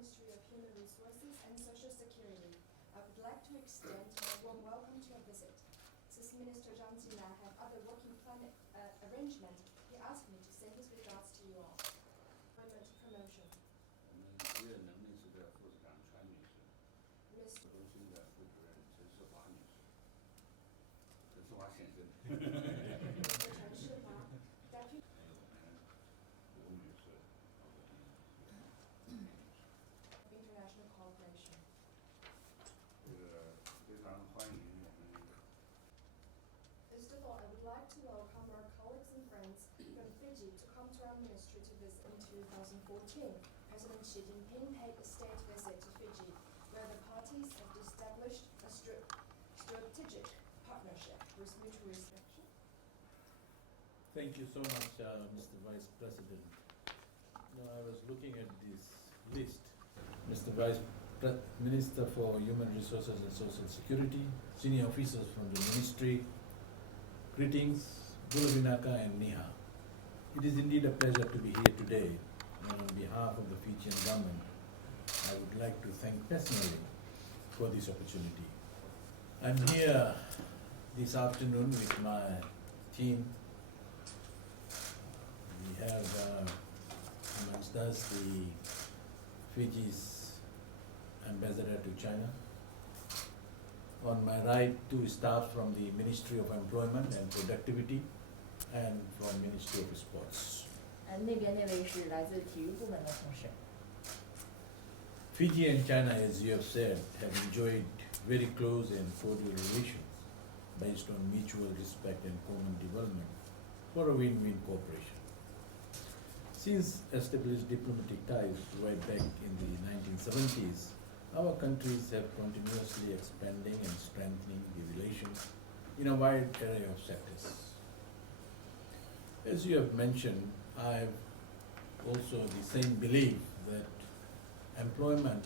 Ministry of Human Resources and Social Security. I would like to extend a warm welcome to your visit. Since Minister Zhang Jinan had other working plan arrangement, he asked me to send his regards to you all. Employment promotion. 我们职业能力是的副市长传女士， Miss 中心的副主任陈世华女士，陈世华先生， Mr. Chen Shihua, Deputy 还有我们吴女士， of International Cooperation. 这个非常欢迎我们 First of all, I would like to welcome our colleagues and friends from Fiji to come to our ministry to visit in 2014. President Xi Jinping paid a state visit to Fiji, where the parties have established a strategic partnership with mutual respect. Thank you so much, Mr. Vice President. I was looking at this list. Mr. Minister for Human Resources and Social Security, senior officers from the ministry, greetings, Gulavinaka and Niha. It is indeed a pleasure to be here today, and on behalf of the Fijian government, I would like to thank personally for this opportunity. I'm here this afternoon with my team. We have amongst us the Fiji's ambassador to China. On my right, two staff from the Ministry of Employment and Productivity and from Ministry of Sports. 那边那位是来自体育部门的同事。 Fiji and China, as you have said, have enjoyed very close and cordial relations based on mutual respect and common development for a win-win cooperation. Since established diplomatic ties right back in the 1970s, our countries have continuously expanding and strengthening the relations in a wide array of sectors. As you have mentioned, I have also the same belief that employment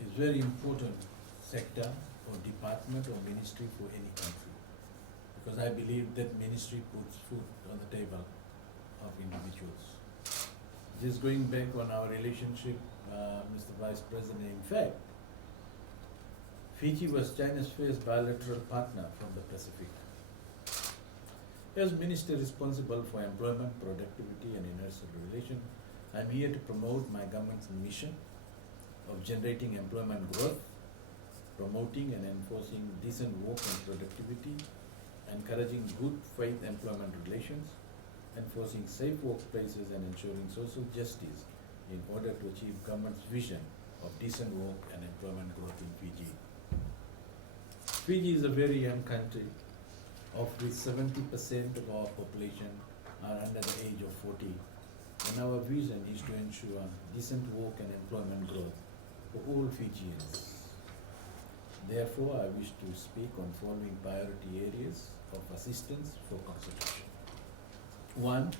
is very important sector or department or ministry for any country, because I believe that ministry puts food on the table of individuals. Just going back on our relationship, Mr. Vice President, in fact, Fiji was China's first bilateral partner from the Pacific. As Minister responsible for employment, productivity and international relations, I am here to promote my government's mission of generating employment growth, promoting and enforcing decent work and productivity, encouraging good faith employment relations, enforcing safe workplaces and ensuring social justice in order to achieve government's vision of decent work and employment growth in Fiji. Fiji is a very young country, of which 70% of our population are under the age of 40, and our vision is to ensure decent work and employment growth for all Fijians. Therefore, I wish to speak on following priority areas of assistance for consultation. 1.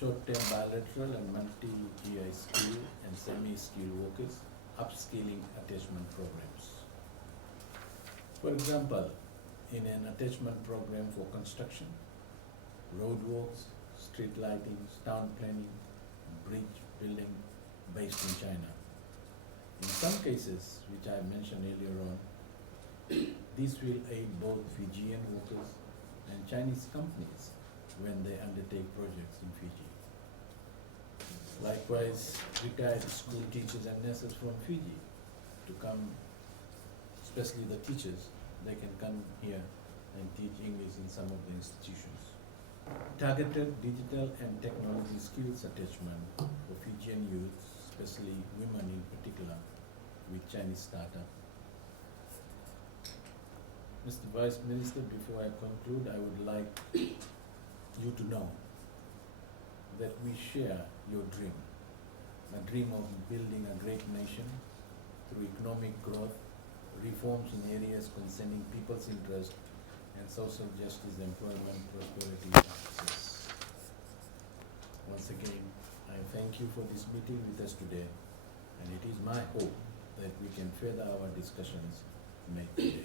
Short-term bilateral and multi-year skilled and semi-skilled workers upskilling attachment programs. For example, in an attachment program for construction, roadworks, street lighting, town planning, bridge building based in China. In some cases, which I mentioned earlier on, this will aid both Fijian workers and Chinese companies when they undertake projects in Fiji. Likewise, retired school teachers and nurses from Fiji to come, especially the teachers, they can come here and teach English in some of the institutions. Targeted digital and technology skills attachment for Fijian youth, especially women in particular, with Chinese startup. Mr. Vice Minister, before I conclude, I would like you to know that we share your dream, a dream of building a great nation through economic growth, reforms in areas concerning people's interest, and social justice, employment, prosperity, and success. Once again, I thank you for this meeting with us today, and it is my hope that we can further our discussions made today.